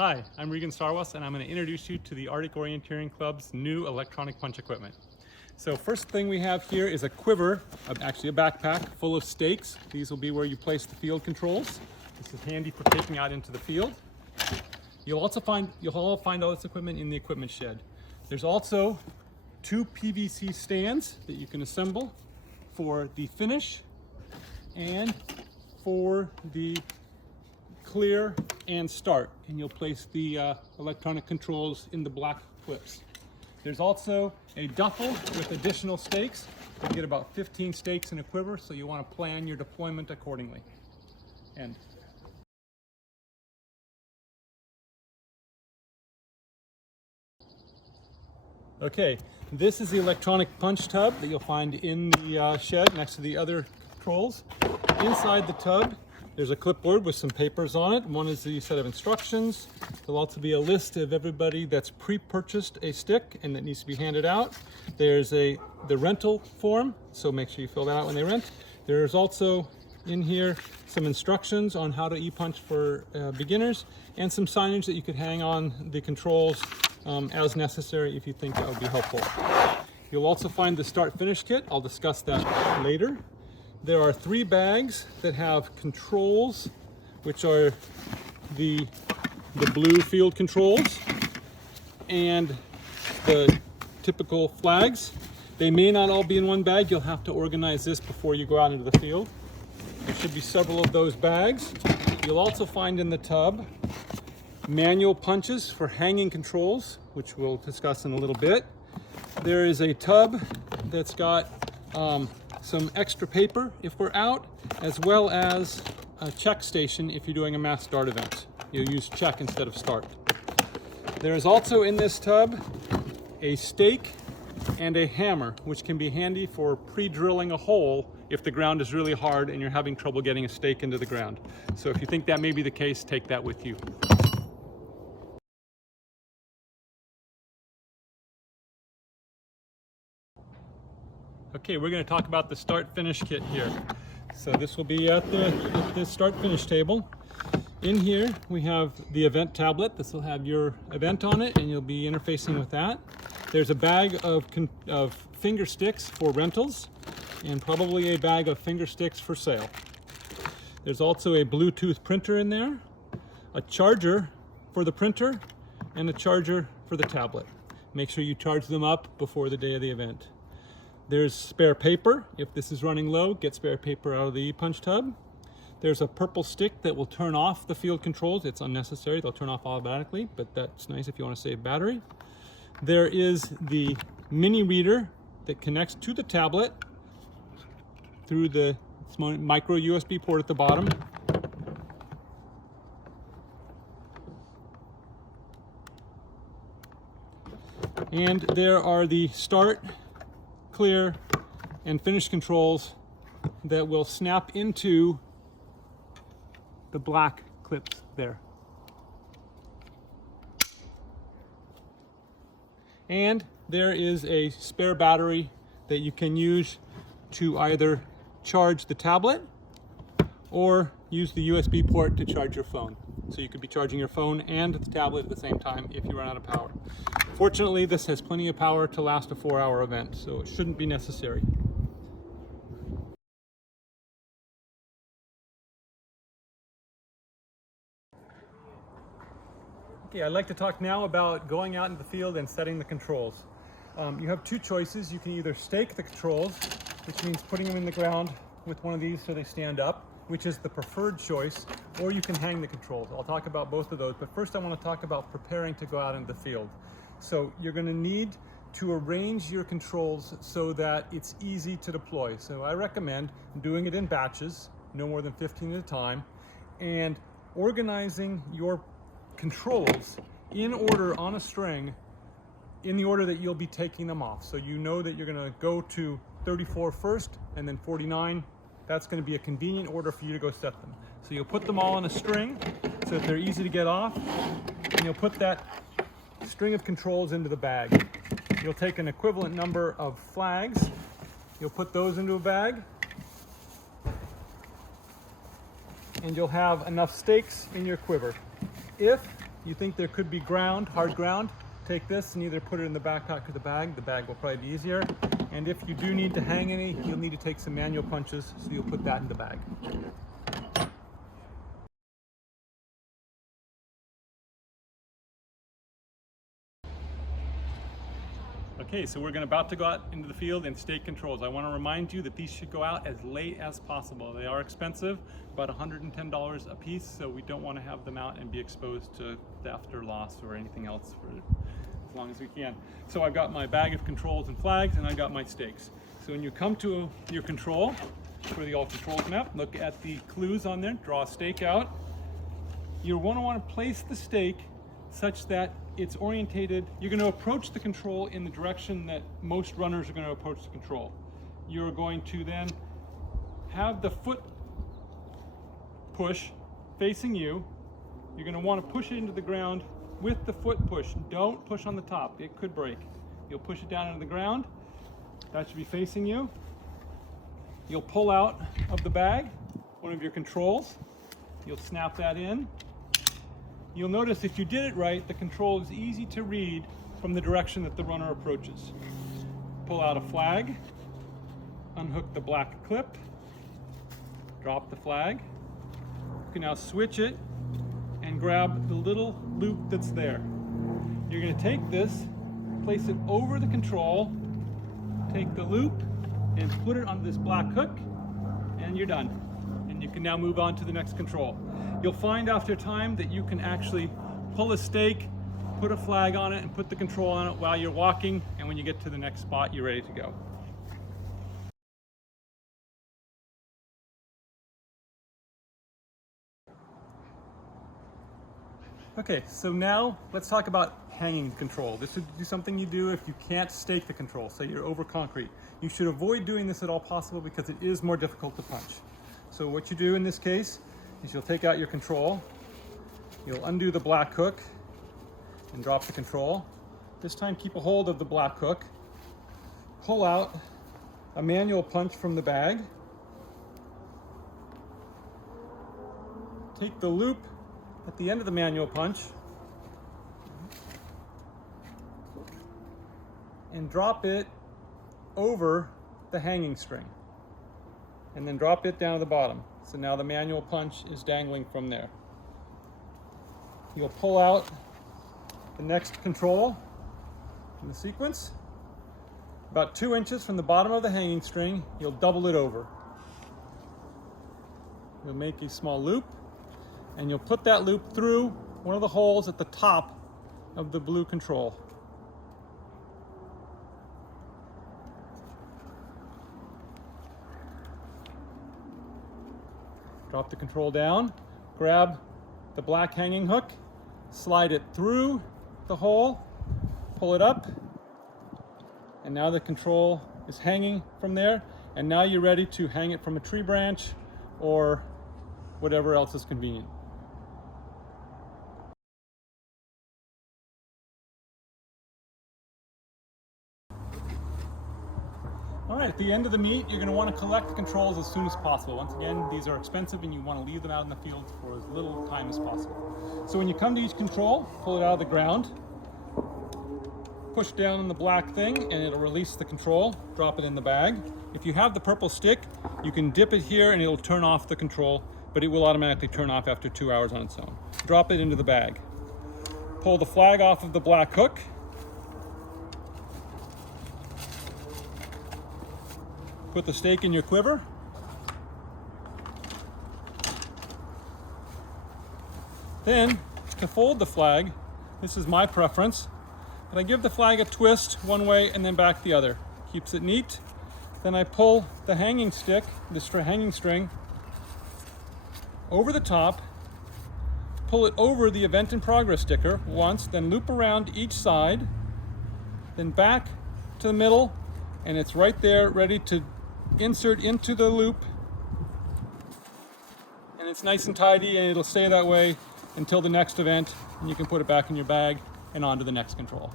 Hi, I'm Regan Sarwas, and I'm going to introduce you to the Arctic Orienteering Club's new electronic punch equipment. So first thing we have here is a quiver, actually a backpack full of stakes. These will be where you place the field controls. This is handy for taking out into the field. You'll all find all this equipment in the equipment shed. There's also two PVC stands that you can assemble for the finish and for the clear and start, and you'll place the electronic controls in the black clips. There's also a duffel with additional stakes. You get about 15 stakes in a quiver, so you want to plan your deployment accordingly. Okay, this is the electronic punch tub that you'll find in the shed next to the other controls. Inside the tub, there's a clipboard with some papers on it. One is the set of instructions. There'll also be a list of everybody that's pre-purchased a stick and that needs to be handed out. There's the rental form, so make sure you fill that out when they rent. There's also in here some instructions on how to ePunch for beginners and some signage that you could hang on the controls as necessary if you think that would be helpful. You'll also find the start-finish kit. I'll discuss that later. There are 3 bags that have controls, which are the blue field controls and the typical flags. They may not all be in one bag. You'll have to organize this before you go out into the field. There should be several of those bags. You'll also find in the tub manual punches for hanging controls, which we'll discuss in a little bit. There is a tub that's got some extra paper if we're out, as well as a check station if you're doing a mass start event. You'll use check instead of start. There is also in this tub a stake and a hammer, which can be handy for pre-drilling a hole if the ground is really hard and you're having trouble getting a stake into the ground. So if you think that may be the case, take that with you. Okay, we're going to talk about the start-finish kit here. So this will be at the start-finish table. In here we have the event tablet. This will have your event on it and you'll be interfacing with that. There's a bag of finger sticks for rentals and probably a bag of finger sticks for sale. There's also a Bluetooth printer in there, a charger for the printer, and a charger for the tablet. Make sure you charge them up before the day of the event. There's spare paper. If this is running low, get spare paper out of the ePunch tub. There's a purple stick that will turn off the field controls. It's unnecessary. They'll turn off automatically, but that's nice if you want to save battery. There is the mini reader that connects to the tablet through the micro USB port at the bottom. And there are the start, clear, and finish controls that will snap into the black clips there. And there is a spare battery that you can use to either charge the tablet or use the USB port to charge your phone. So you could be charging your phone and the tablet at the same time if you run out of power. Fortunately, this has plenty of power to last a 4-hour event, so it shouldn't be necessary. Okay, I'd like to talk now about going out into the field and setting the controls. You have 2 choices. You can either stake the controls, which means putting them in the ground with one of these so they stand up, which is the preferred choice, or you can hang the controls. I'll talk about both of those, but first I want to talk about preparing to go out into the field. So you're going to need to arrange your controls so that it's easy to deploy. So I recommend doing it in batches, no more than 15 at a time, and organizing your controls in order on a string in the order that you'll be taking them off. So you know that you're going to go to 34 first and then 49. That's going to be a convenient order for you to go set them. So you'll put them all on a string so that they're easy to get off, and you'll put that string of controls into the bag. You'll take an equivalent number of flags, you'll put those into a bag, and you'll have enough stakes in your quiver. If you think there could be ground, hard ground, take this and either put it in the backpack or the bag. The bag will probably be easier. And if you do need to hang any, you'll need to take some manual punches, so you'll put that in the bag. Okay, so we're about to go out into the field and stake controls. I want to remind you that these should go out as late as possible. They are expensive, about $110 a piece, so we don't want to have them out and be exposed to theft or loss or anything else for as long as we can. So I've got my bag of controls and flags, and I've got my stakes. So when you come to your control, for the all controls map, look at the clues on there, draw a stake out. You're going to want to place the stake such that it's orientated. You're going to approach the control in the direction that most runners are going to approach the control. You're going to then have the foot push facing you. You're going to want to push it into the ground with the foot push. Don't push on the top, it could break. You'll push it down into the ground. That should be facing you. You'll pull out of the bag one of your controls. You'll snap that in. You'll notice if you did it right, the control is easy to read from the direction that the runner approaches. Pull out a flag, unhook the black clip, drop the flag. You can now switch it and grab the little loop that's there. You're going to take this, place it over the control, take the loop and put it on this black hook, and you're done. And you can now move on to the next control. You'll find after time that you can actually pull a stake, put a flag on it, and put the control on it while you're walking, and when you get to the next spot, you're ready to go. Okay, so now let's talk about hanging control. This would be something you do if you can't stake the control, so you're over concrete. You should avoid doing this at all possible because it is more difficult to punch. So what you do in this case is you'll take out your control, you'll undo the black hook and drop the control. This time keep a hold of the black hook, pull out a manual punch from the bag, take the loop at the end of the manual punch and drop it over the hanging string, and then drop it down to the bottom. So now the manual punch is dangling from there. You'll pull out the next control in the sequence. About 2 inches from the bottom of the hanging string, you'll double it over. You'll make a small loop, and you'll put that loop through one of the holes at the top of the blue control. Drop the control down, grab the black hanging hook, slide it through the hole, pull it up, and now the control is hanging from there, and now you're ready to hang it from a tree branch or whatever else is convenient. All right, at the end of the meet, you're going to want to collect the controls as soon as possible. Once again, these are expensive and you want to leave them out in the field for as little time as possible. So when you come to each control, pull it out of the ground, push down on the black thing and it'll release the control, drop it in the bag. If you have the purple stick, you can dip it here and it'll turn off the control, but it will automatically turn off after 2 hours on its own. Drop it into the bag. Pull the flag off of the black hook, put the stake in your quiver. Then, to fold the flag, this is my preference, but I give the flag a twist one way and then back the other. Keeps it neat. Then I pull the hanging stick, the hanging string, over the top, pull it over the event in progress sticker once, then loop around each side, then back to the middle, and it's right there ready to insert into the loop, and it's nice and tidy and it'll stay that way until the next event, and you can put it back in your bag and on to the next control.